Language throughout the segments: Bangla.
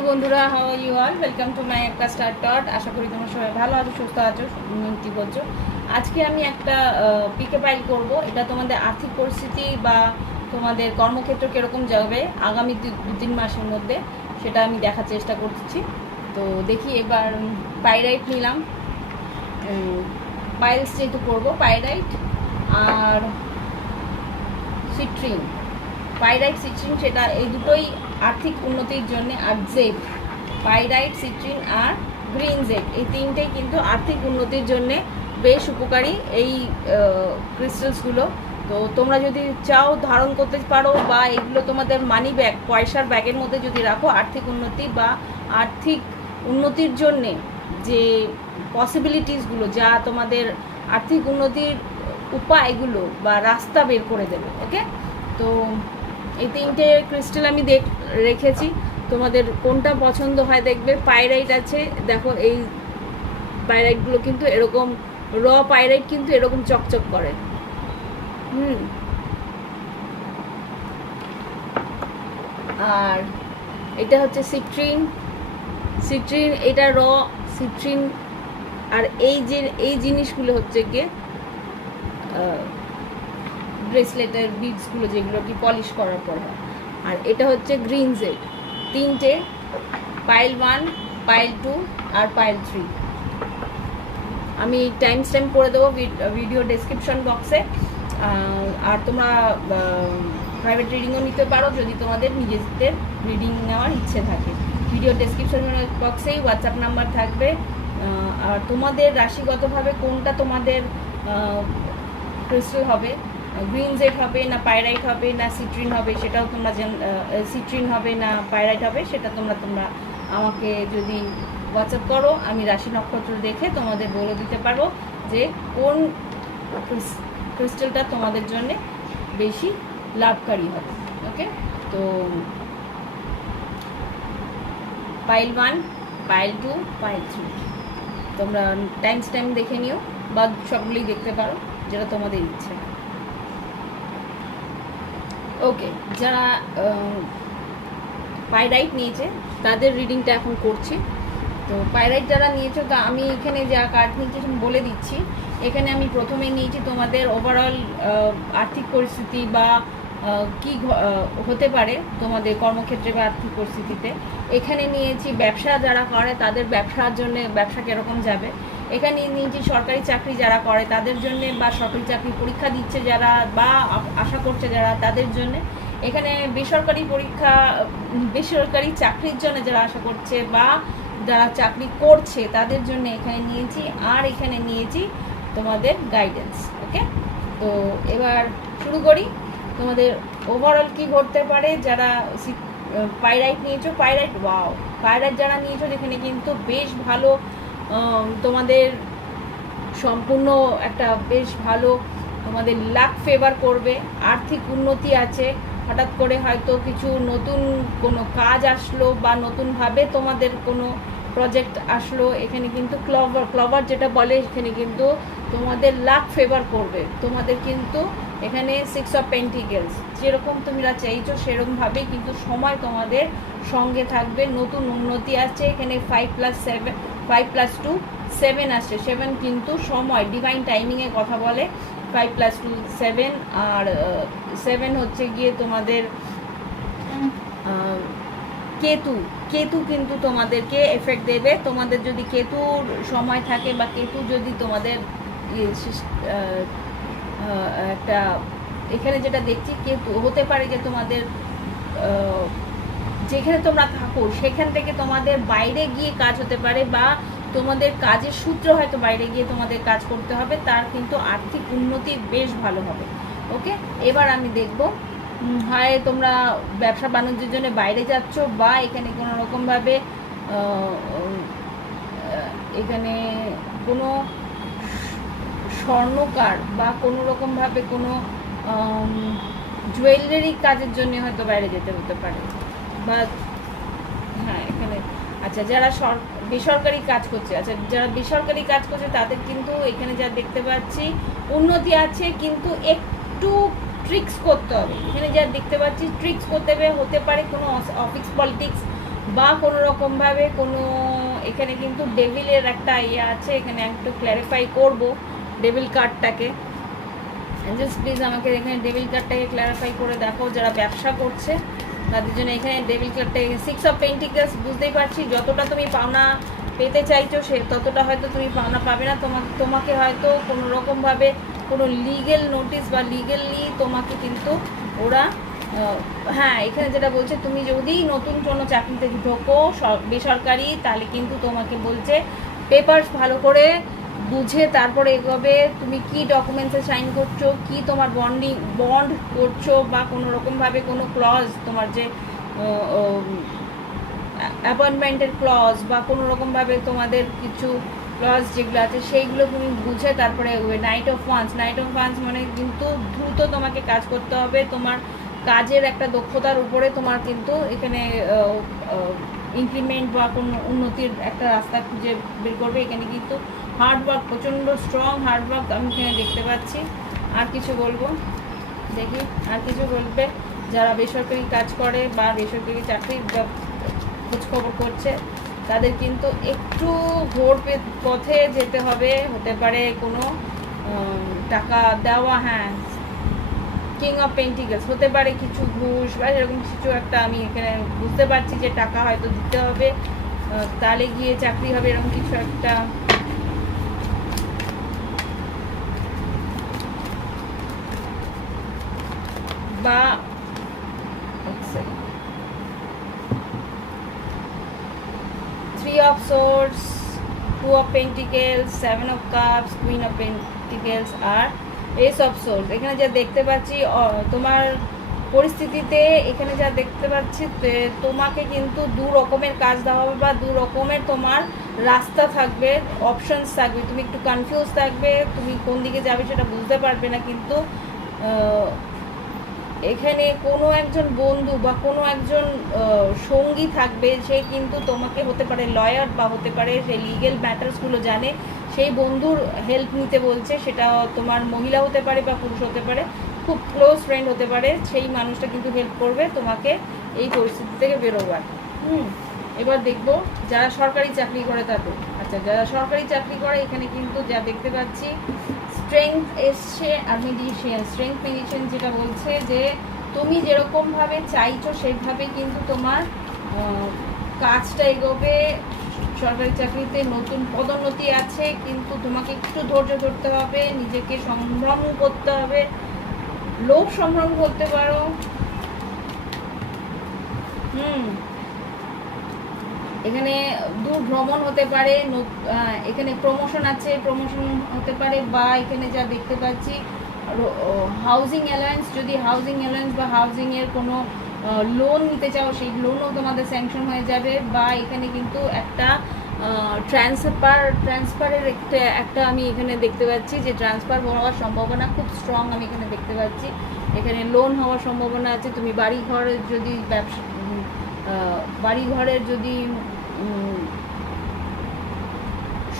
হ্যালো বন্ধুরা how you all welcome to my একটা স্টার ডট আশা করি তোমরা সবাই ভালো আছো, সুস্থ আছো কী করছ। আজকে আমি একটা পিকে পাইল করব। এটা তোমাদের আর্থিক পরিস্থিতি বা তোমাদের কর্মক্ষেত্র কীরকম যাবে আগামী দু তিন মাসের মধ্যে, সেটা আমি দেখার চেষ্টা করছি। তো দেখি এবার পাইরাইট নিলাম। পাইলস যেহেতু করব পাইরাইট আর সিট্রিন পাইরাইট সিট্রিন সেটা এই দুটোই আর্থিক উন্নতির জন্য আর জেড পাইরাইট সিট্রিন আর গ্রিন জেড এই তিনটেই কিন্তু আর্থিক উন্নতির জন্য বেশ উপকারী এই ক্রিস্টালসগুলো তো তোমরা যদি চাও ধারণ করতে পারো বা এগুলো তোমাদের মানি ব্যাগ পয়সার ব্যাগের মধ্যে যদি রাখো, আর্থিক উন্নতি বা আর্থিক উন্নতির জন্যে যে পসিবিলিটিসগুলো যা তোমাদের আর্থিক উন্নতির উপায়গুলো বা রাস্তা বের করে দেবে ওকে তো এই তিনটে ক্রিস্টাল আমি দেখ, রেখেছি। তোমাদের কোনটা পছন্দ হয় দেখবে। পাইরাইট আছে, দেখো এই পাইরাইটগুলো কিন্তু এরকম র পাইরাইট কিন্তু এরকম চকচক করে। হুম। আর এটা হচ্ছে সিট্রিন সিট্রিন এটা র সিট্রিন আর এই যে, এই জিনিসগুলো হচ্ছে গিয়ে ব্রেসলেটের বিডসগুলো যেগুলো কি পলিশ করার পর হয়। আর এটা হচ্ছে গ্রিন জেড তিনটে পাইল ওয়ান পাইল টু আর পাইল থ্রি আমি টাইম স্ট্যাম্প করে দেবো ভিডিও ডেসক্রিপশন বক্সে আর তোমরা প্রাইভেট রিডিংও নিতে পারো যদি তোমাদের নিজেদের রিডিং নেওয়ার ইচ্ছে থাকে। ভিডিও ডেসক্রিপশন বক্সেই হোয়াটসঅ্যাপ নাম্বার থাকবে। আর তোমাদের রাশিগতভাবে কোনটা তোমাদের ক্রিস্টাল হবে গ্রিন হবে, না পাইরাইট হবে, না সিট্রিন হবে, সেটাও তোমরা সিট্রিন হবে, না পাইরাইট হবে, সেটা তোমরা তোমরা আমাকে যদি হোয়াটসঅ্যাপ করো, আমি রাশি নক্ষত্র দেখে তোমাদের বলে দিতে পারব যে কোন ক্রিস্টালটা তোমাদের জন্য বেশি লাভকারী হবে ওকে তো pile one pile two pile three তোমরা টাইম টাইম দেখে নিও বা সবগুলোই দেখতে পারো, যেটা তোমাদের ইচ্ছে। ওকে যারা পাইরাইট নিয়েছে, তাদের রিডিংটা এখন করছি। তো পাইরাইট যারা নিয়েছো, তো আমি এখানে যা কার্ড নিয়েছি বলে দিচ্ছি। এখানে আমি প্রথমে নিয়েছি তোমাদের ওভারঅল আর্থিক পরিস্থিতি বা কি হতে পারে তোমাদের কর্মক্ষেত্রে বা আর্থিক পরিস্থিতিতে। এখানে নিয়েছি ব্যবসা, যারা করে তাদের ব্যবসার জন্য, ব্যবসা কীরকম যাবে? এখানে নিয়েছি সরকারি চাকরি যারা করে, তাদের জন্য বা সরকারি চাকরি পরীক্ষা দিচ্ছে যারা বা আশা করছে যারা, তাদের জন্য এখানে বেসরকারি পরীক্ষা, বেসরকারি চাকরির জন্য যারা আশা করছে বা যারা চাকরি করছে, তাদের জন্য এখানে নিয়েছি আর এখানে নিয়েছি তোমাদের গাইডেন্স ওকে তো এবার শুরু করি। তোমাদের ওভারঅল কি ঘটতে পারে? যারা পাইরাইট নিয়েছো পাইরাইট ওয়াও পাইরাইট যারা নিয়েছো, যেখানে কিন্তু বেশ ভালো তোমাদের সম্পূর্ণ একটা বেশ ভালো তোমাদের লাক ফেভার করবে, আর্থিক উন্নতি আছে, হঠাৎ করে হয়তো কিছু নতুন কোনো কাজ আসলো বা নতুনভাবে তোমাদের কোনো প্রজেক্ট আসলো, এখানে কিন্তু ক্লভার ক্লভার যেটা বলে, এখানে কিন্তু তোমাদের লাক ফেভার করবে। তোমাদের কিন্তু এখানে সিক্স অফ পেন্টিকেলস যেরকম তোমরা চাইছো সেরকমভাবেই কিন্তু সময় তোমাদের সঙ্গে থাকবে, নতুন উন্নতি আছে, এখানে five plus seven five plus two seven আসছে। সেভেন কিন্তু সময় ডিভাইন টাইমিংয়ে কথা বলে। ফাইভ প্লাস টু সেভেন আর সেভেন হচ্ছে গিয়ে তোমাদের কেতু। কেতু কিন্তু তোমাদেরকে এফেক্ট দেবে। তোমাদের যদি কেতুর সময় থাকে বা কেতু যদি তোমাদের একটা, এখানে যেটা দেখছি, কেতু, হতে পারে যে তোমাদের যেখানে তোমরা থাকো, সেখান থেকে তোমাদের বাইরে গিয়ে কাজ হতে পারে বা তোমাদের কাজের সূত্র হয়তো বাইরে গিয়ে তোমাদের কাজ করতে হবে, তার কিন্তু আর্থিক উন্নতি বেশ ভালো হবে। ওকে? এবার আমি দেখব হয়, তোমরা ব্যবসা বাণিজ্যের জন্য বাইরে যাচ্ছ বা এখানে কোনো রকমভাবে এখানে কোনো স্বর্ণকার বা কোনো রকমভাবে কোনো জুয়েলারি কাজের জন্য হয়তো বাইরে যেতে হতে পারে। বা হ্যাঁ এখানে। আচ্ছা যারা বেসরকারি কাজ করছে আচ্ছা যারা বেসরকারি কাজ করছে, তাদের কিন্তু এখানে যা দেখতে পাচ্ছি, উন্নতি আছে, কিন্তু একটু ট্রিক্স করতে হবে। এখানে যা দেখতে পাচ্ছি ট্রিক্স করতে হবে, হতে পারে কোনো অফিস পলিটিক্স বা কোনো রকমভাবে কোনো, এখানে কিন্তু ডেভিলের একটা ইয়ে আছে, এখানে একটু ক্ল্যারিফাই করব ডেভিল কার্ডটাকে জাস্ট প্লিজ আমাকে এখানে ডেভিল কার্ডটাকে ক্ল্যারিফাই করে দেখো, যারা ব্যবসা করছে তাদের জন্য এখানে ডেভিল কার্ডটা সিক্স অফ পেন্টিকালস বুঝতেই পারছি, যতটা তুমি পাওনা পেতে চাইছো, সে ততটা হয়তো তুমি পাওনা পাবে না। তোমাকে তোমাকে হয়তো কোনো রকমভাবে কোনো লিগেল নোটিশ বা লিগেলি তোমাকে কিন্তু ওরা হ্যাঁ এখানে যেটা বলছে, তুমি যদি নতুন কোনো চাকরিতে ঢোকো সর- বেসরকারি, তাহলে কিন্তু তোমাকে বলছে পেপারস ভালো করে বুঝে তারপরে এগোবে, তুমি কি ডকুমেন্টসে সাইন করছ, কি তোমার বন্ডিং বন্ড করছ, বা কোনো রকমভাবে কোনো ক্লজ তোমার যে অ্যাপয়েন্টমেন্টের ক্লজ বা কোনো রকমভাবে তোমাদের কিছু ক্লজ যেগুলো আছে, সেইগুলো তুমি বুঝে তারপরে এগোবে। Knight of wands knight of wands মানে কিন্তু দ্রুত তোমাকে কাজ করতে হবে, তোমার কাজের একটা দক্ষতার উপরে তোমার কিন্তু এখানে ইনক্রিমেন্ট বা কোনো উন্নতির একটা রাস্তা খুঁজে বের করবে, এখানে কিন্তু হার্ড ওয়ার্ক প্রচণ্ড স্ট্রং হার্ড ওয়ার্ক আমি এখানে দেখতে পাচ্ছি। আর কিছু বলব? দেখি, আর কিছু বলবে? যারা বেসরকারি কাজ করে বা বেসরকারি চাকরি বা- খোঁজ খবর করছে, তাদের কিন্তু একটু ঘোর পথে যেতে হবে। হতে পারে কোনো টাকা দেওয়া হ্যাঁ কিং অফ পেন্টিকেলস হতে পারে কিছু ঘুষ বা এরকম কিছু একটা আমি এখানে বুঝতে পারছি যে টাকা হয়তো দিতে হবে। তাহলে গিয়ে চাকরি হবে, এরকম কিছু একটা। বা three of swords, two of pentacles, seven of cups, queen of pentacles R ace of swords. এখানে যা দেখতে পাচ্ছি তোমার পরিস্থিতিতে এখানে যা দেখতে পাচ্ছি তোমাকে কিন্তু দু রকমের কাজ দেওয়া হবে বা দু রকমের তোমার রাস্তা থাকবে অপশনস থাকবে। তুমি একটু কনফিউজ থাকবে তুমি কোন দিকে যাবে সেটা বুঝতে পারবে না কিন্তু এখানে কোনো একজন বন্ধু বা কোনো একজন সঙ্গী থাকবে, সে কিন্তু তোমাকে হতে পারে লয়ার বা হতে পারে সে লিগেল ম্যাটার্সগুলো জানে, সেই বন্ধুর হেল্প নিতে বলছে, সেটা তোমার মহিলা হতে পারে বা পুরুষ হতে পারে, খুব ক্লোজ ফ্রেন্ড হতে পারে, সেই মানুষটা কিন্তু হেল্প করবে তোমাকে এই পরিস্থিতি থেকে বেরোবার। হুম, এবার দেখব, যারা সরকারি চাকরি করে তাদের আচ্ছা যারা সরকারি চাকরি করে, এখানে কিন্তু যা দেখতে পাচ্ছি স্ট্রেংথ এসছে মেডিসিয়ান স্ট্রেংথ মেডিসিয়ান যেটা বলছে যে, তুমি যেরকমভাবে চাইছো সেইভাবে কিন্তু তোমার কাজটা এগোবে। সরকারি চাকরিতে নতুন পদোন্নতি আছে, কিন্তু তোমাকে একটু ধৈর্য ধরতে হবে, নিজেকে সম্ভ্রম করতে হবে। লোভ সম্ভ্রম করতে পারো। হুম। এখানে দূর ভ্রমণ হতে পারে এখানে প্রমোশন আছে প্রমোশন হতে পারে বা এখানে যা দেখতে পাচ্ছি হাউজিং অ্যালায়েন্স যদি হাউজিং অ্যালায়েন্স বা হাউজিংয়ের কোনো লোন নিতে চাও, সেই লোনও তোমাদের স্যাংশন হয়ে যাবে বা এখানে কিন্তু একটা ট্রান্সফার ট্রান্সফারের একটা একটা আমি এখানে দেখতে পাচ্ছি যে ট্রান্সফার হওয়ার সম্ভাবনা খুব স্ট্রং আমি এখানে দেখতে পাচ্ছি। এখানে লোন হওয়ার সম্ভাবনা আছে, তুমি বাড়ি ঘরের যদি ব্যবসা বাড়ি ঘরের যদি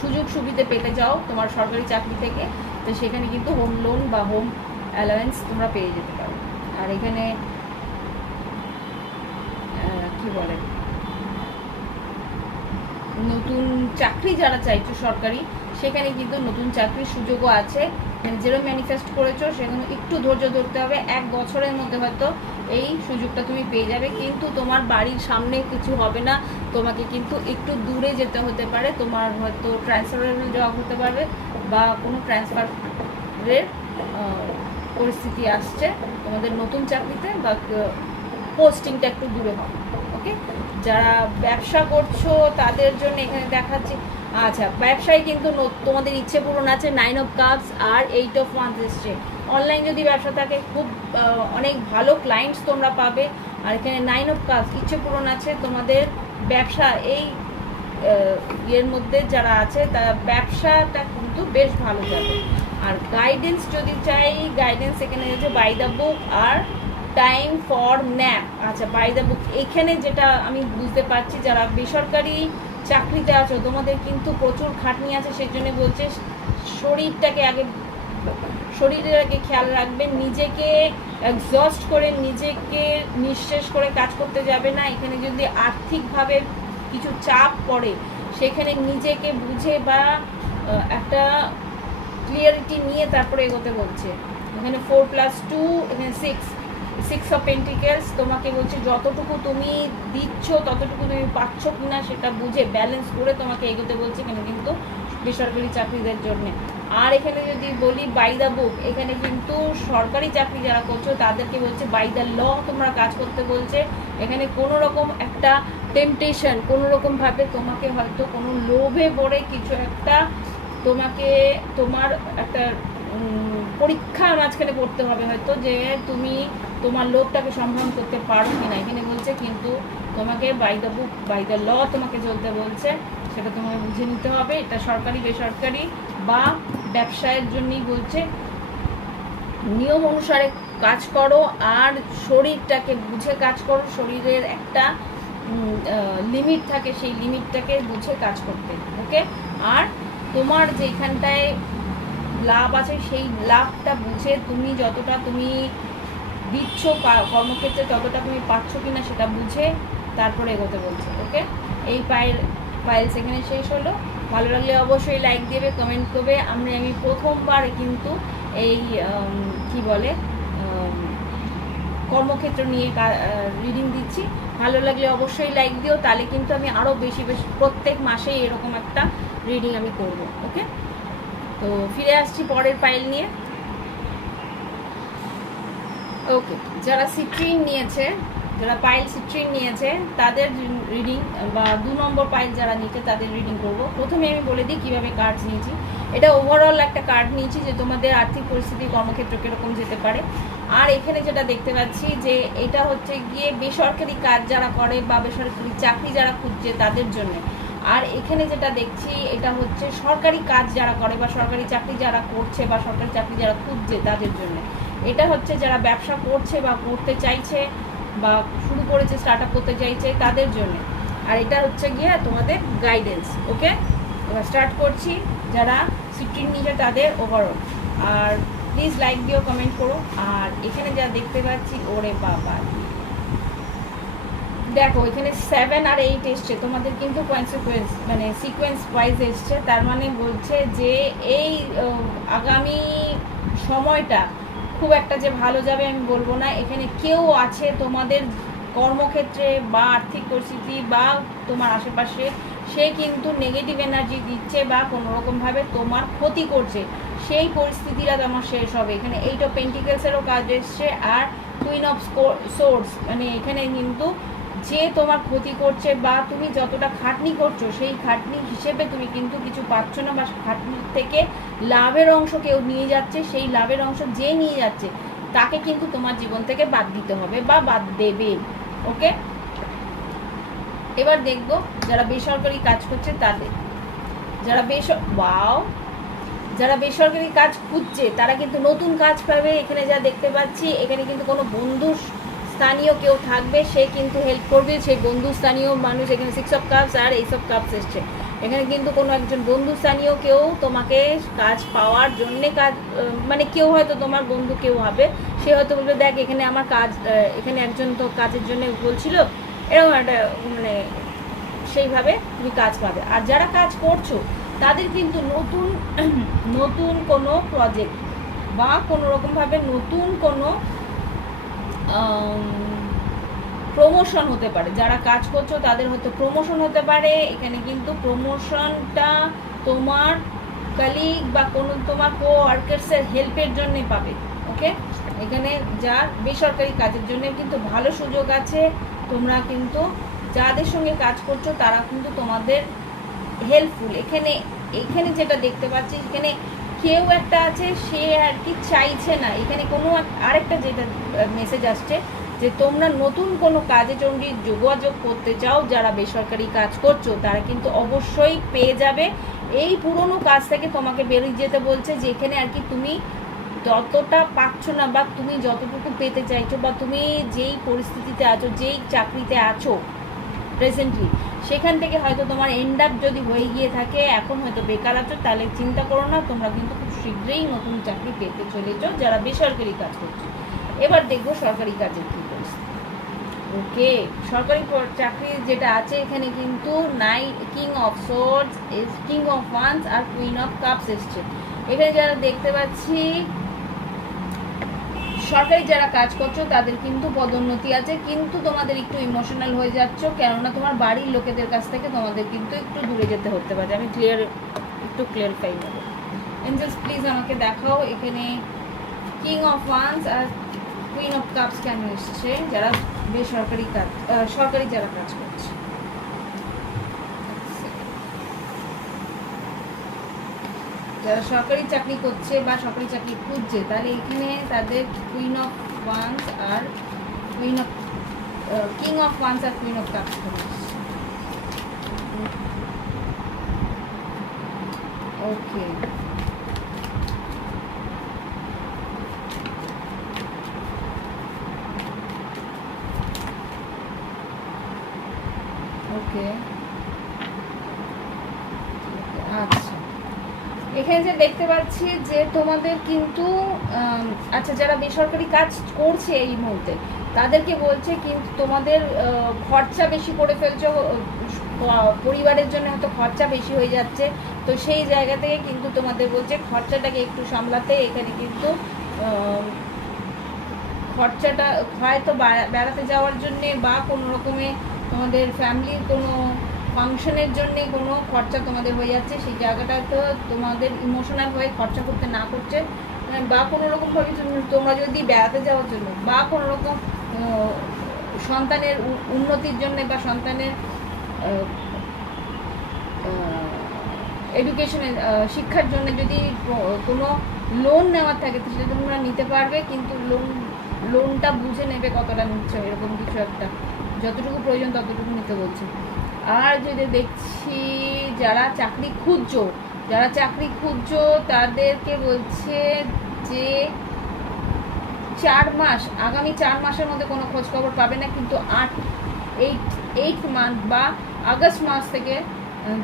সুযোগ সুবিধে পেতে চাও তোমার সরকারি চাকরি থেকে, তো সেখানে কিন্তু হোম লোন বা হোম অ্যালায়েন্স তোমরা পেয়ে যেতে পারো। আর এখানে কি বলে? নতুন চাকরি যারা চাইছো সরকারি সেখানে কিন্তু নতুন চাকরির সুযোগও আছে। মানে যেরকম ম্যানিফেস্ট করেছ সেখানে একটু ধৈর্য ধরতে হবে। এক বছরের মধ্যে হয়তো এই সুযোগটা তুমি পেয়ে যাবে। কিন্তু তোমার বাড়ির সামনে কিছু হবে না। তোমাকে কিন্তু একটু দূরে যেতে হতে পারে। তোমার হয়তো ট্রান্সফারেবল জব হতে পারবে বা কোনো ট্রান্সফারের পরিস্থিতি আসছে। তোমাদের নতুন চাকরিতে বা পোস্টিংটা একটু দূরে হবে। ওকে যারা ব্যবসা করছ, তাদের জন্য এখানে দেখাচ্ছি। আচ্ছা ব্যবসায় কিন্তু তোমাদের ইচ্ছে পূরণ আছে নাইন অফ কাপস আর এইট অফ ওয়ান্স এসছে। অনলাইন যদি ব্যবসা থাকে, খুব অনেক ভালো ক্লায়েন্টস তোমরা পাবে। আর এখানে নাইন অফ কাপস ইচ্ছে পূরণ আছে তোমাদের ব্যবসা, এই ইয়ের মধ্যে যারা আছে, তা ব্যবসাটা কিন্তু বেশ ভালো যাবে। আর গাইডেন্স যদি চাই গাইডেন্স এখানে হচ্ছে বাই দ্য বুক আর টাইম ফর ন্যাপ আচ্ছা বাই দ্য বুক এখানে যেটা আমি বুঝতে পারছি, যারা বেসরকারি চাকরিতে আছো, তোমাদের কিন্তু প্রচুর খাটনি আছে সেই জন্য বলছে শরীরটাকে আগে শরীরের আগে খেয়াল রাখবেন নিজেকে এক্সস্ট করে, নিজেকে নিঃশেষ করে কাজ করতে যাবে না। এখানে যদি আর্থিকভাবে কিছু চাপ পড়ে, সেখানে নিজেকে বুঝে বা একটা ক্লিয়ারিটি নিয়ে তারপরে এগোতে বলছে। এখানে ফোর প্লাস টু এখানে সিক্স সিক্স অফ পেন্টিকেলস তোমাকে বলছে যতটুকু তুমি দিচ্ছ, ততটুকু তুমি পাচ্ছ কিনা সেটা বুঝে ব্যালেন্স করে তোমাকে এগোতে বলছে এখানে কিন্তু বেসরকারি চাকরিদের জন্য। আর এখানে যদি বলি বাই দ্য বুক এখানে কিন্তু সরকারি চাকরি যারা করছ, তাদেরকে বলছে বাই দ্য ল তোমরা কাজ করতে বলছে। এখানে কোনো রকম একটা টেম্পটেশন কোনো রকমভাবে তোমাকে হয়তো কোনো লোভে পড়ে কিছু একটা তোমাকে, তোমার একটা পরীক্ষার মাঝখানে পড়তে হবে হয়তো যে তুমি তোমার লোকটাকে সম্মান করতে পারো কি না এখানে বলছে কিন্তু তোমাকে by the book by the law তোমাকে চলতে বলছে। সেটা তোমাকে বুঝে নিতে হবে। এটা সরকারি, বেসরকারি বা ব্যবসায়ের জন্যই বলছে। নিয়ম অনুসারে কাজ করো আর শরীরটাকে বুঝে কাজ করো। শরীরের একটা লিমিট থাকে, সেই লিমিটটাকে বুঝে কাজ করতে। ওকে আর তোমার যেখানটায় লাভ আছে, সেই লাভটা বুঝে তুমি যতটা তুমি দিচ্ছ কর্মক্ষেত্রে ততটা তুমি পাচ্ছ কি না সেটা বুঝে তারপরে এগোতে বলছে ওকে এই পায়ের ফাইল সেখানে শেষ হলো। ভালো লাগলে অবশ্যই লাইক দেবে কমেন্ট করবে। আমরা, আমি প্রথমবার কিন্তু এই কি বলে কর্মক্ষেত্র নিয়ে রিডিং দিচ্ছি। ভালো লাগলে অবশ্যই লাইক দিও, তাহলে কিন্তু আমি আরও বেশি বেশি, প্রত্যেক মাসেই এরকম একটা রিডিং আমি করব ওকে তো ফিরে আসছি পরের পাইল নিয়ে। ওকে যারা সিট্রিন নিয়েছে, যারা পাইল সিট্রিন নিয়েছে, তাদের রিডিং বা দু নম্বর পাইল যারা নিচ্ছে তাদের রিডিং করব। প্রথমে আমি বলে দিই কীভাবে কার্ড নিয়েছি। এটা ওভারঅল একটা কার্ড নিয়েছি যে তোমাদের আর্থিক পরিস্থিতি, কর্মক্ষেত্র কীরকম যেতে পারে। আর এখানে যেটা দেখতে পাচ্ছি যে এটা হচ্ছে গিয়ে বেসরকারি কাজ যারা করে বা বেসরকারি চাকরি যারা খুঁজছে তাদের জন্য। আর এখানে যেটা দেখছি, এটা হচ্ছে সরকারি কাজ যারা করে বা সরকারি চাকরি যারা করছে বা সরকারি চাকরি যারা খুঁজছে তাদের জন্য। এটা হচ্ছে যারা ব্যবসা করছে বা করতে চাইছে বা শুরু করেছে স্টার্ট আপ করতে চাইছে তাদের জন্য। আর এটা হচ্ছে গিয়ে তোমাদের গাইডেন্স ওকে এবার স্টার্ট করছি যারা সিটির নিচে তাদের ওভারঅল আর প্লিজ লাইক দিও কমেন্ট করো। আর এখানে যা দেখতে পাচ্ছি, ওরে বাবা! দেখো, এখানে সেভেন আর এইট এসছে। তোমাদের কিন্তু কনসিকুয়েন্স মানে সিকোয়েন্স ওয়াইজ এসছে। তার মানে বলছে যে এই আগামী সময়টা খুব একটা যে ভালো যাবে আমি বলব না। এখানে কেউ আছে তোমাদের কর্মক্ষেত্রে বা আর্থিক পরিস্থিতি বা তোমার আশেপাশে, সে কিন্তু নেগেটিভ এনার্জি দিচ্ছে বা কোনো রকমভাবে তোমার ক্ষতি করছে। সেই পরিস্থিতিটা তোমার শেষ হবে। এখানে এইট পেন্টিকেলসেরও কাজ এসছে। আর কুইন অফ সোর্স মানে এখানে কিন্তু যে তোমার ক্ষতি করছে বা তুমি যতটা খাটনি করছ, সেই খাটনি হিসেবে তুমি কিন্তু কিছু পাচ্ছ না বা খাটনির থেকে লাভের অংশ কেউ নিয়ে যাচ্ছে, সেই লাভের অংশ যে নিয়ে যাচ্ছে, তাকে কিন্তু তোমার জীবন থেকে বাদ দিতে হবে বা বাদ দেবে। ওকে? এবার দেখব যারা বেসরকারি কাজ করছে তাদের। যারা বেস, ওয়াও! যারা বেসরকারি কাজ খুঁজছে, তারা কিন্তু নতুন কাজ পাবে। এখানে যা দেখতে পাচ্ছি, এখানে কিন্তু কোনো বন্ধু স্থানীয় কেউ থাকবে, সে কিন্তু হেল্প করবে। সেই বন্ধু স্থানীয় মানুষ, এখানে সিক্স অফ কাপস আর এইসব কাপস এসছে। এখানে কিন্তু কোনো একজন বন্ধু স্থানীয় কেউ তোমাকে কাজ পাওয়ার জন্যে কাজ মানে কেউ হয়তো তোমার বন্ধু কেউ হবে। সে হয়তো বলবে, দেখ, এখানে আমার কাজ এখানে একজন তো কাজের জন্য বলছিল এরকম একটা মানে সেইভাবে তুমি কাজ পাবে। আর যারা কাজ করছ, তাদের কিন্তু নতুন নতুন কোনো প্রজেক্ট বা কোনো রকমভাবে নতুন কোনো প্রমোশন হতে পারে। যারা কাজ করছ, তাদের হয়তো প্রমোশন হতে পারে। এখানে কিন্তু প্রমোশনটা তোমার কালিগ বা কোনো তোমার কো ওয়ার্কার্সের হেল্পের জন্যে পাবে ওকে এখানে যার বেসরকারি কাজের জন্য কিন্তু ভালো সুযোগ আছে, তোমরা কিন্তু যাদের সঙ্গে কাজ করছ, তারা কিন্তু তোমাদের হেল্পফুল এখানে এখানে যেটা দেখতে পাচ্ছি, এখানে কেউ একটা আছে, সে আর কি চাইছে না। এখানে কোনো আরেকটা যেটা মেসেজ আসছে যে, তোমরা নতুন কোনো কাজে যদি যোগাযোগ করতে চাও, যারা বেসরকারি কাজ করছ, তারা কিন্তু অবশ্যই পেয়ে যাবে। এই পুরনো কাজ থেকে তোমাকে বেরিয়ে যেতে বলছে যেখানে আর কি তুমি যতটা পাচ্ছ না বা তুমি যতটুকু পেতে চাইছো বা তুমি যেই পরিস্থিতিতে আছো, যেই চাকরিতে আছো প্রেজেন্টলি সেখান থেকে হয়তো তোমার এন্ড আপ যদি হয়ে গিয়ে থাকে, এখন হয়তো বেকার আছো, তাহলে চিন্তা করো না, তোমরা কিন্তু খুব শীঘ্রই নতুন চাকরি পেতে চলেছো, যারা বেসরকারি কাজ করছ। এবার দেখব সরকারি কাজের কী ওকে, সরকারি চাকরি যেটা আছে এখানে কিন্তু নাই king of swords king of wands R queen of cups এসছে। এখানে যারা দেখতে পাচ্ছি সরকারি যারা কাজ করছ, তাদের কিন্তু পদোন্নতি আছে, কিন্তু তোমাদের একটু ইমোশনাল হয়ে যাচ্ছ, কেননা তোমার বাড়ির লোকেদের কাছ থেকে তোমাদের কিন্তু একটু দূরে যেতে হতে পারে। আমি ক্লিয়ার একটু ক্লিয়ারিফাই নেব। এঞ্জেলস প্লিজ আমাকে দেখাও, এখানে কিং অফ ওয়ান্স আর কুইন অফ কাপস কেন এসছে? যারা বেসরকারি কাজ সরকারি যারা কাজ করছে। যারা সরকারি চাকরি করছে বা সরকারি চাকরি খুঁজছে, তাহলে এখানে তাদের queen of wands R queen of king of wands R queen of cups okay আচ্ছা এখানে যে দেখতে পাচ্ছি যে তোমাদের কিন্তু আচ্ছা যারা বেসরকারি কাজ করছে এই মুহূর্তে, তাদেরকে বলছে কিন্তু তোমাদের খরচা বেশি করে ফেলছো পরিবারের জন্য হয়তো খরচা বেশি হয়ে যাচ্ছে। তো সেই জায়গা থেকে কিন্তু তোমাদের বলছে খরচাটাকে একটু সামলাতে, এখানে কিন্তু খরচাটা হয়তো বেড়াতে যাওয়ার জন্যে বা কোনো রকমে তোমাদের ফ্যামিলির কোনো ফাংশনের জন্য কোনো খরচা তোমাদের হয়ে যাচ্ছে, সেই জায়গাটা তো তোমাদের ইমোশনাল হয়ে খরচা করতে না করছে। বা কোনো রকমভাবে তুমি- তোমরা যদি বেড়াতে যাওয়ার জন্য, বা কোনো রকম সন্তানের উন্নতির জন্য বা সন্তানের এডুকেশনের শিক্ষার জন্য যদি কোনো লোন নেওয়ার থাকে, তো সেটা তোমরা নিতে পারবে, কিন্তু লোন লোনটা বুঝে নেবে কতটা নিচ্ছ, এরকম কিছু একটা। যতটুকু প্রয়োজন ততটুকু নিতে বলছে। আর যদি দেখছি যারা চাকরি খুঁজছো, যারা চাকরি খুঁজছো তাদেরকে বলছে যে চার মাস, আগামী চার মাসের মধ্যে কোনো খোঁজ খবর পাবে না, কিন্তু আট এইট এইট মান্থ বা আগস্ট মাস থেকে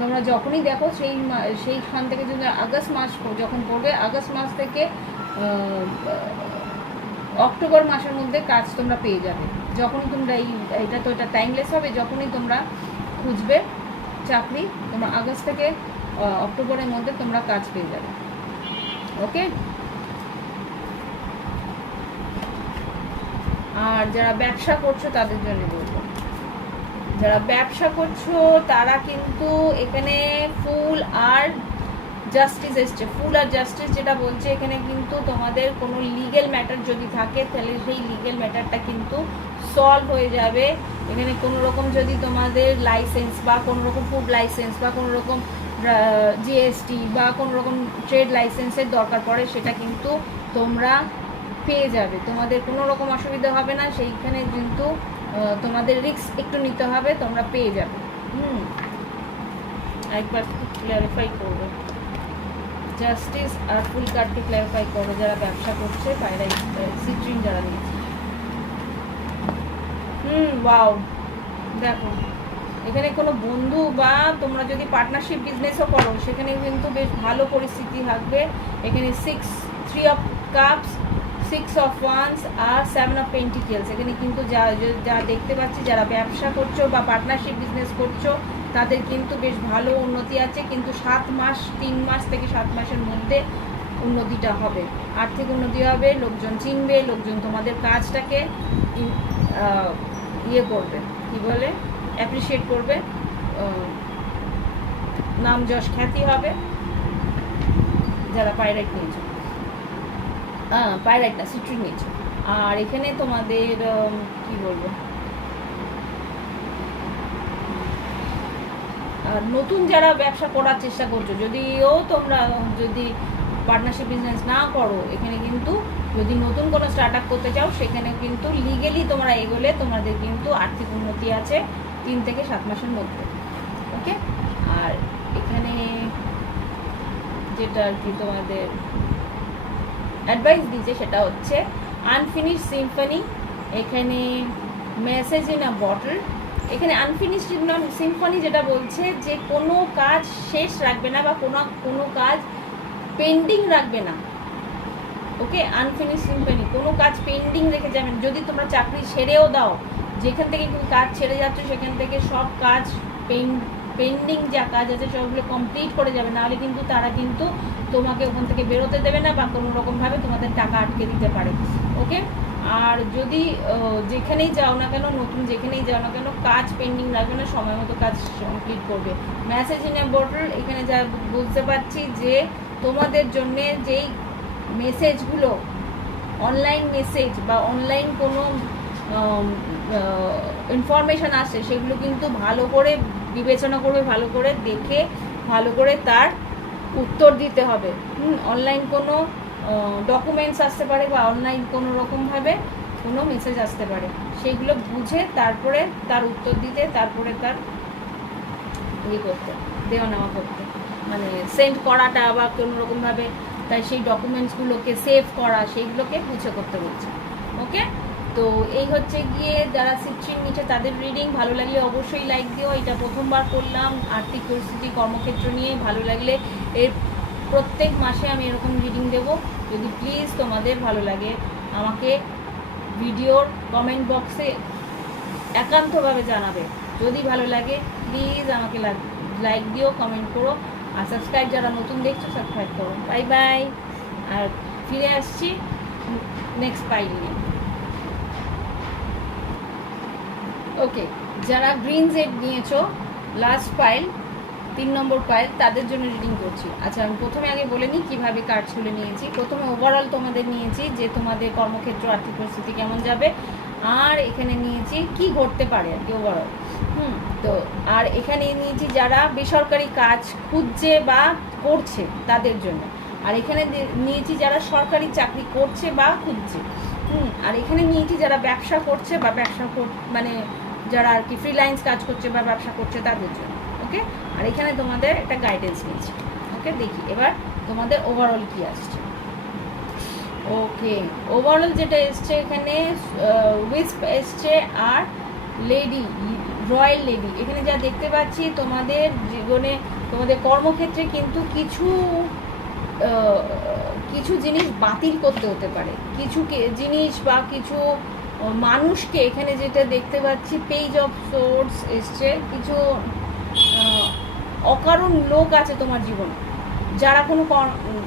তোমরা যখনই দেখো সেই সেইখান থেকে যদি আগস্ট মাস যখন পড়বে, আগস্ট মাস থেকে অক্টোবর মাসের মধ্যে কাজ তোমরা পেয়ে যাবে। যখনই তোমরা এই এটা তো এটা টাইমলেস হবে, যখনই তোমরা খুঁজবে, চাকরি, তোমরা আগস্ট থেকে অক্টোবরের মধ্যে তোমরা কাজ পেয়ে যাবে। ওকে? আর যারা ব্যবসা করছ, তাদের জন্য বলব। যারা ব্যবসা করছ, তারা কিন্তু এখানে ফুল আর জাস্টিস এসছে ফুল আর জাস্টিস যেটা বলছে, এখানে কিন্তু তোমাদের কোনো লিগেল ম্যাটার যদি থাকে, তাহলে সেই লিগেল ম্যাটারটা কিন্তু সলভ হয়ে যাবে। এখানে কোনো রকম যদি তোমাদের লাইসেন্স বা কোনো রকম ফুড লাইসেন্স বা কোনো রকম জিএসটি বা কোনো রকম ট্রেড লাইসেন্সের দরকার পড়ে, সেটা কিন্তু তোমরা পেয়ে যাবে। তোমাদের কোনো রকম অসুবিধা হবে না, সেইখানে কিন্তু তোমাদের রিস্ক একটু নিতে হবে, তোমরা পেয়ে যাবে। হুম। একবার ক্লিয়ারিফাই করবে। জাস্টিস আর ফুল কার্ডকে ক্লিয়ারিফাই করবে যারা ব্যবসা করছে পায়রা সিট্রিন যারা নিয়েছে। হুম ওয়াও দেখো, এখানে কোনো বন্ধু বা তোমরা যদি পার্টনারশিপ বিজনেসও করো, সেখানে কিন্তু বেশ ভালো পরিস্থিতি থাকবে। এখানে six three of cups six of wands R seven of pentacles এখানে কিন্তু যা যা দেখতে পাচ্ছি, যারা ব্যবসা করছ বা পার্টনারশিপ বিজনেস করছ তাদের কিন্তু বেশ ভালো উন্নতি আছে, কিন্তু সাত মাস, তিন মাস থেকে সাত মাসের মধ্যে উন্নতিটা হবে। আর্থিক উন্নতি হবে, লোকজন চিনবে, লোকজন তোমাদের কাজটাকে ইয়ে করবে, কি বলে? অ্যাপ্রিসিয়েট করবে নাম যশ খ্যাতি হবে, যারা পাইরাইট নিয়েছে। পাইরাইট না সিট্রিক নিয়েছে। আর এখানে তোমাদের কি বলব আর নতুন যারা ব্যবসা করার চেষ্টা করছ, যদিও তোমরা যদি পার্টনারশিপ বিজনেস না করো, এখানে কিন্তু যদি নতুন কোনো স্টার্ট আপ করতে চাও, সেখানে কিন্তু লিগেলি তোমরা এগোলে তোমাদের কিন্তু আর্থিক উন্নতি আছে তিন থেকে সাত মাসের মধ্যে ওকে আর এখানে যেটা আর কি তোমাদের অ্যাডভাইস দিয়েছে সেটা হচ্ছে আনফিনিশ সিম্ফনি এখানে মেসেজ ইন আ বটল এখানে আনফিনিশ সিম্ফনি যেটা বলছে যে কোনো কাজ শেষ রাখবে না বা কোনো কোনো কাজ পেন্ডিং রাখবে না। ওকে আনফিনিশ সিম্পানি কোনো কাজ পেন্ডিং রেখে যাবেন যদি তোমরা চাকরি ছেড়েও দাও, যেখান থেকে তুমি কাজ ছেড়ে যাচ্ছ, সেখান থেকে সব কাজ পেন্ডিং যা কাজ আছে, সবগুলো কমপ্লিট করে যাবে। নাহলে কিন্তু তারা কিন্তু তোমাকে ওখান থেকে বেরোতে দেবে না বা কোনো রকমভাবে তোমাদের টাকা আটকে দিতে পারে। ওকে আর যদি যেখানেই যাও না কেন, নতুন যেখানেই যাও না কেন, কাজ পেন্ডিং রাখবে না, সময় মতো কাজ কমপ্লিট করবে। মেসেজ ইন এ বোর্ডার এখানে যা বুঝতে পারছি যে, তোমাদের জন্যে যেই মেসেজগুলো অনলাইন মেসেজ বা অনলাইন কোনো ইনফরমেশান আসে, সেগুলো কিন্তু ভালো করে বিবেচনা করবে, ভালো করে দেখে, ভালো করে তার উত্তর দিতে হবে। অনলাইন কোনো ডকুমেন্টস আসতে পারে বা অনলাইন কোনো রকমভাবে কোনো মেসেজ আসতে পারে। সেইগুলো বুঝে তারপরে তার উত্তর দিতে, তারপরে তার ইয়ে করতে, দেওয়া নেওয়া করতে। মানে সেন্ড করাটা বা কোনো রকমভাবে তাই সেই ডকুমেন্টসগুলোকে সেভ করা, সেইগুলোকে বুঝে করতে বলছে। ওকে তো এই হচ্ছে গিয়ে যারা সিট্রিন নিচে তাদের রিডিং ভালো লাগলে অবশ্যই লাইক দিও। এটা প্রথমবার করলাম। আর্থিক পরিস্থিতি কর্মক্ষেত্র নিয়ে ভালো লাগলে এর প্রত্যেক মাসে আমি এরকম রিডিং দেব। যদি প্লিজ তোমাদের ভালো লাগে, আমাকে ভিডিওর কমেন্ট বক্সে একান্তভাবে জানাবে। যদি ভালো লাগে প্লিজ আমাকে লাইক দিও কমেন্ট করো। আর সাবস্ক্রাইব যারা নতুন দেখছ সাবস্ক্রাইব করো। বাই বাই আর ফিরে আসছি নেক্সট পাইল নিয়ে। ওকে যারা গ্রিন জেড নিয়েছো লাস্ট ফাইল তিন নম্বর ফাইল তাদের জন্য রিডিং করছি। আচ্ছা আমি প্রথমে আগে বলে নিই কীভাবে কার্ডসগুলো নিয়েছি। প্রথমে ওভারঅল তোমাদের নিয়েছি যে তোমাদের কর্মক্ষেত্র, আর্থিক পরিস্থিতি কেমন যাবে। আর এখানে নিয়েছি কি ঘটতে পারে আর কি ওভারঅল হুম, তো আর এখানে নিয়েছি যারা বেসরকারি কাজ খুঁজছে বা করছে তাদের জন্য। আর এখানে নিয়েছি যারা সরকারি চাকরি করছে বা খুঁজছে। হুম, আর এখানে নিয়েছি যারা ব্যবসা করছে বা ব্যবসা মানে যারা আর কি ফ্রিলাইন্স কাজ করছে বা ব্যবসা করছে তাদের জন্য। ওকে আর এখানে তোমাদের একটা গাইডেন্স নিয়েছি। ওকে দেখি, এবার তোমাদের ওভারঅল কি আসছে? ওকে ওভারঅল যেটা এসছে এখানে উইস্প এসছে আর লেডি রয়্যাল লেডি এখানে যা দেখতে পাচ্ছি, তোমাদের জীবনে, তোমাদের কর্মক্ষেত্রে কিন্তু কিছু কিছু জিনিস বাতিল করতে হতে পারে। কিছু জিনিস বা কিছু মানুষকে এখানে যেটা দেখতে পাচ্ছি পেজ অফ সোর্স এসছে। কিছু অকারণ লোক আছে তোমার জীবনে। যারা কোনো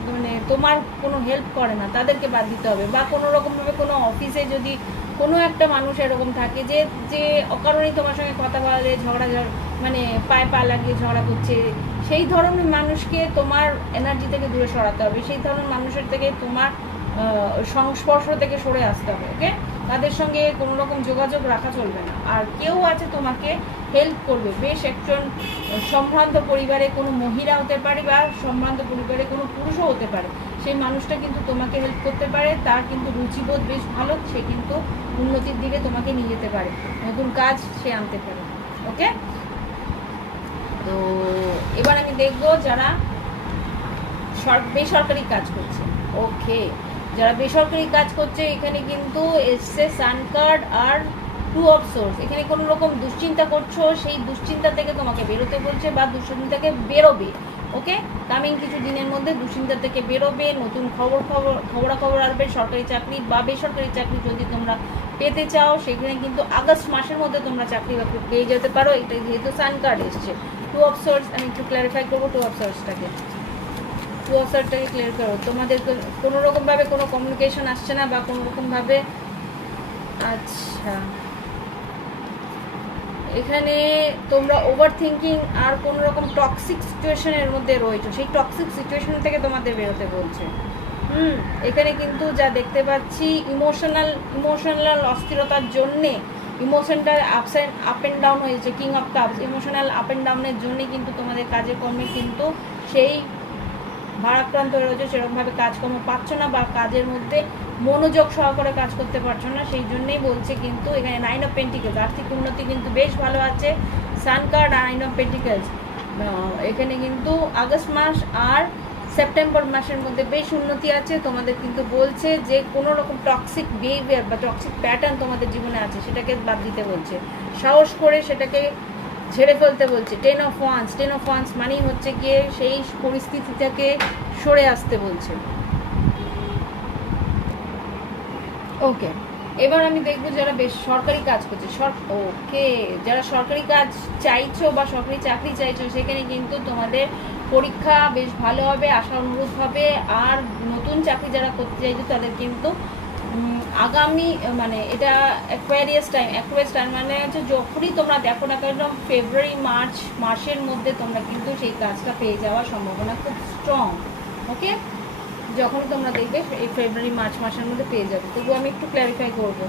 মানে তোমার কোনো হেল্প করে না, তাদেরকে বাদ দিতে হবে। বা কোনো রকমভাবে কোনো অফিসে যদি কোনো একটা মানুষ এরকম থাকে যে যে অকারণেই তোমার সঙ্গে কথা বলে, ঝগড়া ঝগ- মানে পায়ে পা লাগিয়ে ঝগড়া করছে, সেই ধরনের মানুষকে তোমার এনার্জি থেকে দূরে সরাতে হবে। সেই ধরনের মানুষের থেকে তোমার সংস্পর্শ থেকে সরে আসতে হবে ওকে তাদের সঙ্গে কোনো রকম যোগাযোগ রাখা চলবে না। আর কেউ আছে তোমাকে হেল্প করবে। বেশ একজন সম্ভ্রান্ত পরিবারে কোনো মহিলা হতে পারে বা সম্ভ্রান্ত পরিবারে কোনো পুরুষও হতে পারে। সেই মানুষটা কিন্তু তোমাকে হেল্প করতে পারে, তার কিন্তু রুচিবোধ বেশ ভালো, সে কিন্তু উন্নতির দিকে তোমাকে নিয়ে যেতে পারে। নতুন কাজ সে আনতে পারে। ওকে? তো এবার আমি দেখব যারা বেসরকারি কাজ করছে। ওকে। যারা বেসরকারি কাজ করছে, এখানে কিন্তু এসছে সান কার্ড আর টু অফ সোর্স। এখানে কোনো রকম দুশ্চিন্তা করছ, সেই দুশ্চিন্তা থেকে তোমাকে বেরোতে বলছে বা দুশ্চিন্তা থেকে বেরোবে, ওকে? কামিং কিছু দিনের মধ্যে দুশ্চিন্তা থেকে বেরোবে, নতুন খবর খবর, খবরাখবর আসবে, সরকারি চাকরি বা বেসরকারি চাকরি যদি তোমরা পেতে চাও, সেখানে কিন্তু আগস্ট মাসের মধ্যে তোমরা চাকরি বাকরি পেয়ে যেতে পারো। এটা যেহেতু সান কার্ড এসছে। টু অফ সোর্স, আমি একটু ক্ল্যারিফাই করব টু অফ সোর্সটাকে। অফ ক্লিয়ার করো। তোমাদের কোনো রকমভাবে কোনো কমিউনিকেশন আসছে না বা কোনো রকমভাবে আচ্ছা। এখানে তোমরা ওভার থিঙ্কিং আর কোনো রকম টক্সিক সিচুয়েশনের মধ্যে রয়েছো। সেই টক্সিক সিচুয়েশন থেকে তোমাদের বেরোতে বলছে। হুম, এখানে কিন্তু যা দেখতে পাচ্ছি ইমোশনাল ইমোশনাল অস্থিরতার জন্যে ইমোশনটা ups and up and down হয়েছে king of cups emotional up and ডাউনের জন্যে কিন্তু তোমাদের কাজের কর্মে কিন্তু সেই ভারাক্রান্ত রয়েছে, সেরকমভাবে কাজকর্ম পাচ্ছ না বা কাজের মধ্যে মনোযোগ সহকারে কাজ করতে পারছ না, সেই জন্যেই বলছে কিন্তু এখানে নাইন অফ পেন্টিকেলস আর্থিক উন্নতি কিন্তু বেশ ভালো আছে sun card nine of pentacles এখানে কিন্তু আগস্ট মাস আর সেপ্টেম্বর মাসের মধ্যে বেশ উন্নতি আছে, তোমাদের কিন্তু বলছে যে কোনো রকম টক্সিক বিহেভিয়ার বা টক্সিক প্যাটার্ন তোমাদের জীবনে আছে, সেটাকে বাদ দিতে বলছে। সাহস করে সেটাকে ঝেড়ে ফেলতে বলছে। Ten of wands ten of wands মানেই হচ্ছে গিয়ে সেই পরিস্থিতি থেকে সরে আসতে বলছে। ওকে এবার আমি দেখব যারা বেশ সরকারি কাজ করছে। ওকে যারা সরকারি কাজ চাইছো বা সরকারি চাকরি চাইছো, সেখানে কিন্তু তোমাদের পরীক্ষা বেশ ভালো হবে, আশা অনুরূপ হবে। আর নতুন চাকরি যারা করতে চাইছো, তাদের কিন্তু আগামী মানে এটা অ্যাকোয়ারিয়াস টাইম অ্যাকোয়ারিয়াস টাইম মানে হচ্ছে যখনই তোমরা দেখো না কেন ফেব্রুয়ারি মার্চ মাসের মধ্যে তোমরা কিন্তু সেই কাজটা পেয়ে যাওয়ার সম্ভাবনা খুব স্ট্রং ওকে যখন তোমরা দেখবে এই ফেব্রুয়ারি মার্চ মাসের মধ্যে পেয়ে যাবে। তবু আমি একটু ক্ল্যারিফাই করব।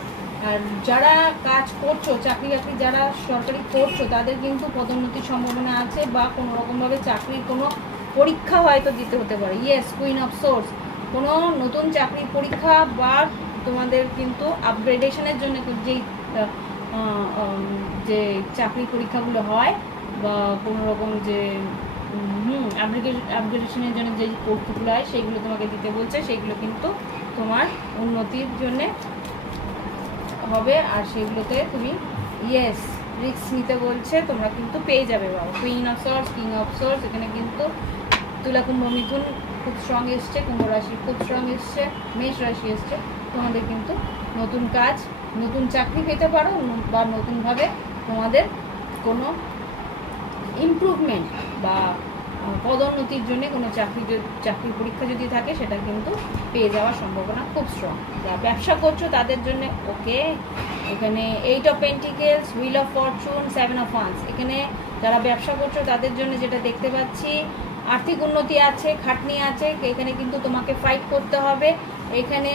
আর যারা কাজ করছ, চাকরি বাকরি যারা সরকারি করছ, তাদের কিন্তু পদোন্নতির সম্ভাবনা আছে বা কোনো রকমভাবে চাকরির কোনো পরীক্ষা হয়তো দিতে হতে পারে। ইয়েস কুইন অফ সোর্স কোনো নতুন চাকরির পরীক্ষা বা তোমাদের কিন্তু আপগ্রেডেশনের জন্য যেই যে চাকরি পরীক্ষাগুলো হয় বা কোনো রকম যে, হুম আপগ্রেডেশনের জন্য যে কোর্সগুলো হয় সেইগুলো তোমাকে দিতে বলছে সেইগুলো কিন্তু তোমার উন্নতির জন্যে হবে আর সেগুলোতে তুমি ইয়েস রিস্ক নিতে বলছে, তোমরা কিন্তু পেয়ে যাবে বাবা। Queen of swords king of swords এখানে কিন্তু তুলা কুম্ভ মিথুন খুব স্ট্রং এসছে, কুম্ভ রাশি খুব স্ট্রং এসছে, মেষ রাশি এসছে। তোমাদের কিন্তু নতুন কাজ, নতুন চাকরি পেতে পারো বা নতুনভাবে তোমাদের কোনো ইমপ্রুভমেন্ট বা পদোন্নতির জন্য কোনো চাকরি চাকরির পরীক্ষা যদি থাকে, সেটা কিন্তু পেয়ে যাওয়ার সম্ভাবনা খুব স্ট্রং যারা ব্যবসা করছ, তাদের জন্য ওকে, এখানে eight of pentacles wheel of fortune seven of wands এখানে যারা ব্যবসা করছ, তাদের জন্য যেটা দেখতে পাচ্ছি, আর্থিক উন্নতি আছে, খাটনি আছে, এখানে কিন্তু তোমাকে ফাইট করতে হবে। এখানে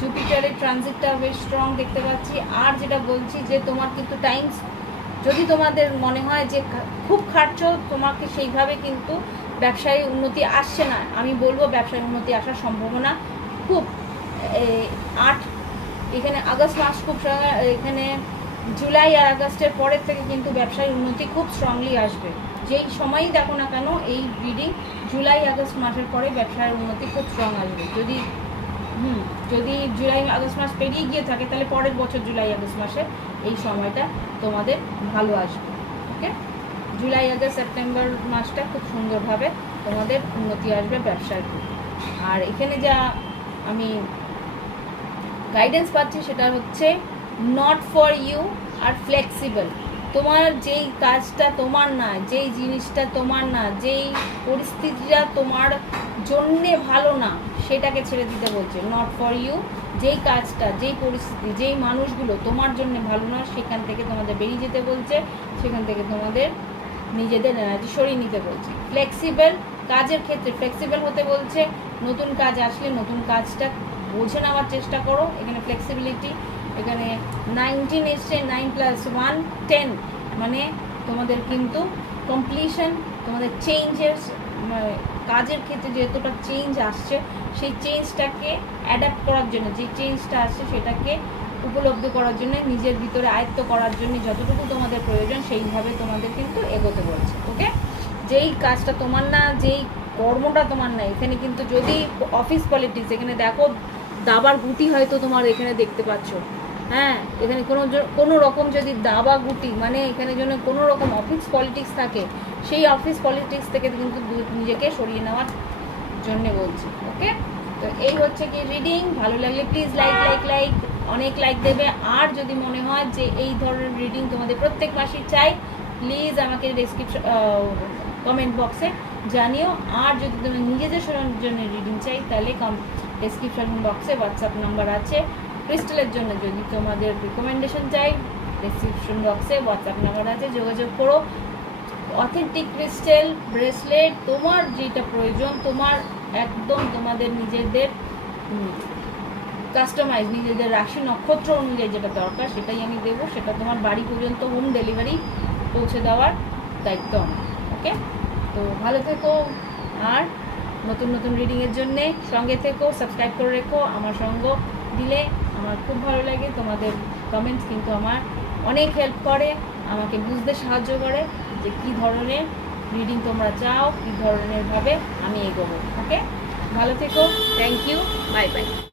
জুপিটারের ট্রানজিটটা বেশ স্ট্রং দেখতে পাচ্ছি। আর যেটা বলছি যে তোমার কিন্তু টাইমস যদি তোমাদের মনে হয় যে খুব খাটছো, তোমাকে সেইভাবে কিন্তু ব্যবসায় উন্নতি আসছে না। আমি বলব ব্যবসায় উন্নতি আসার সম্ভাবনা খুব। আট, এখানে আগস্ট মাস খুব এখানে জুলাই আর আগস্টের পরের থেকে কিন্তু ব্যবসায় উন্নতি খুব স্ট্রংলি আসবে। যেই সময়ই দেখো না কেন, এই রিডিং জুলাই, আগস্ট মাসের পরে ব্যবসায় উন্নতি খুব স্ট্রং আসবে। যদি, হুম, যদি জুলাই, আগস্ট মাস পেরিয়ে গিয়ে থাকে, তাহলে পরের বছর জুলাই, আগস্ট মাসে এই সময়টা তোমাদের ভালো আসবে। ওকে? জুলাই, আগস্ট, সেপ্টেম্বর মাসটা খুব সুন্দরভাবে তোমাদের উন্নতি আসবে ব্যবসার। আর এখানে যা আমি গাইডেন্স পাচ্ছি সেটা হচ্ছে নট ফর ইউ আর ফ্লেক্সিবল তোমার যেই কাজটা তোমার না, যেই জিনিসটা তোমার না, যেই পরিস্থিতিটা তোমার জন্যে ভালো না, সেটাকে ছেড়ে দিতে বলছে। নট ফর ইউ যেই কাজটা, যেই পরিস্থিতি, যেই মানুষগুলো তোমার জন্য ভালো না, সেখান থেকে তোমাদের বেরিয়ে যেতে বলছে, সেখান থেকে তোমাদের নিজেদের এনার্জি সরিয়ে নিতে বলছে। ফ্লেক্সিবল কাজের ক্ষেত্রে ফ্লেক্সিবল হতে বলছে, নতুন কাজ আসলে নতুন কাজটা বোঝে নেওয়ার চেষ্টা করো। এখানে ফ্লেক্সিবিলিটি এখানে নাইনটিন এসছে নাইন প্লাস ওয়ান টেন মানে তোমাদের কিন্তু কমপ্লিশন তোমাদের চেঞ্জেস কাজের ক্ষেত্রে যে এতটা চেঞ্জ আসছে, সেই চেঞ্জটাকে অ্যাডাপ্ট করার জন্য, যে চেঞ্জটা আসছে সেটাকে উপলব্ধি করার জন্য, নিজের ভিতরে আয়ত্ত করার জন্য যতটুকু তোমাদের প্রয়োজন, সেইভাবে তোমাদের কিন্তু এগোতে বলছে, ওকে? যেই কাজটা তোমার না, যেই কর্মটা তোমার না, এখানে কিন্তু যদি অফিস পলিটিক্স এখানে দেখো, দাবার গুটি হয়তো তোমার এখানে দেখতে পাচ্ছ। হ্যাঁ এখানে কোনো কোনো রকম যদি দাবা গুটি মানে এখানে জন্য কোনো রকম অফিস পলিটিক্স থাকে, সেই অফিস পলিটিক্স থেকে কিন্তু নিজেকে সরিয়ে নেওয়ার জন্য বলছি, ওকে? তো এই হচ্ছে কি রিডিং ভালো লাগলে প্লিজ লাইক লাইক লাইক অনেক লাইক দেবে। আর যদি মনে হয় যে এই ধরনের রিডিং তোমাদের প্রত্যেক মাসেই চাই প্লিজ আমাকে ডেসক্রিপশন কমেন্ট বক্সে জানিও। আর যদি তুমি নিজেদের জন্য রিডিং চাই, তাহলে কম ডেসক্রিপশন বক্সে হোয়াটসঅ্যাপ নাম্বার আছে। ক্রিস্টালের জন্য যদি তোমাদের রিকমেন্ডেশন চাই ডেসক্রিপশন বক্সে হোয়াটসঅ্যাপ নাম্বার আছে, যোগাযোগ করো। অথেন্টিক ক্রিস্টাল ব্রেসলেট তোমার যেটা প্রয়োজন, তোমার একদম তোমাদের নিজেদের কাস্টমাইজ নিজেদের রাশি নক্ষত্র অনুযায়ী যেটা দরকার, সেটাই আমি দেবো। সেটা তোমার বাড়ি পর্যন্ত হোম ডেলিভারি পৌঁছে দেওয়ার দায়িত্ব আমার ওকে তো ভালো থেকো, আর নতুন নতুন রিডিংয়ের জন্যে সঙ্গে থেকো সাবস্ক্রাইব করে রেখো। আমার সঙ্গ দিলে আমার খুব ভালো লাগে, তোমাদের কমেন্টস কিন্তু আমার অনেক হেল্প করে, আমাকে বুঝতে সাহায্য করে যে কী ধরনের রিডিং তোমরা চাও, কী ধরনের ভাবে আমি এগোবো ওকে ভালো থেকো থ্যাংক ইউ বাই বাই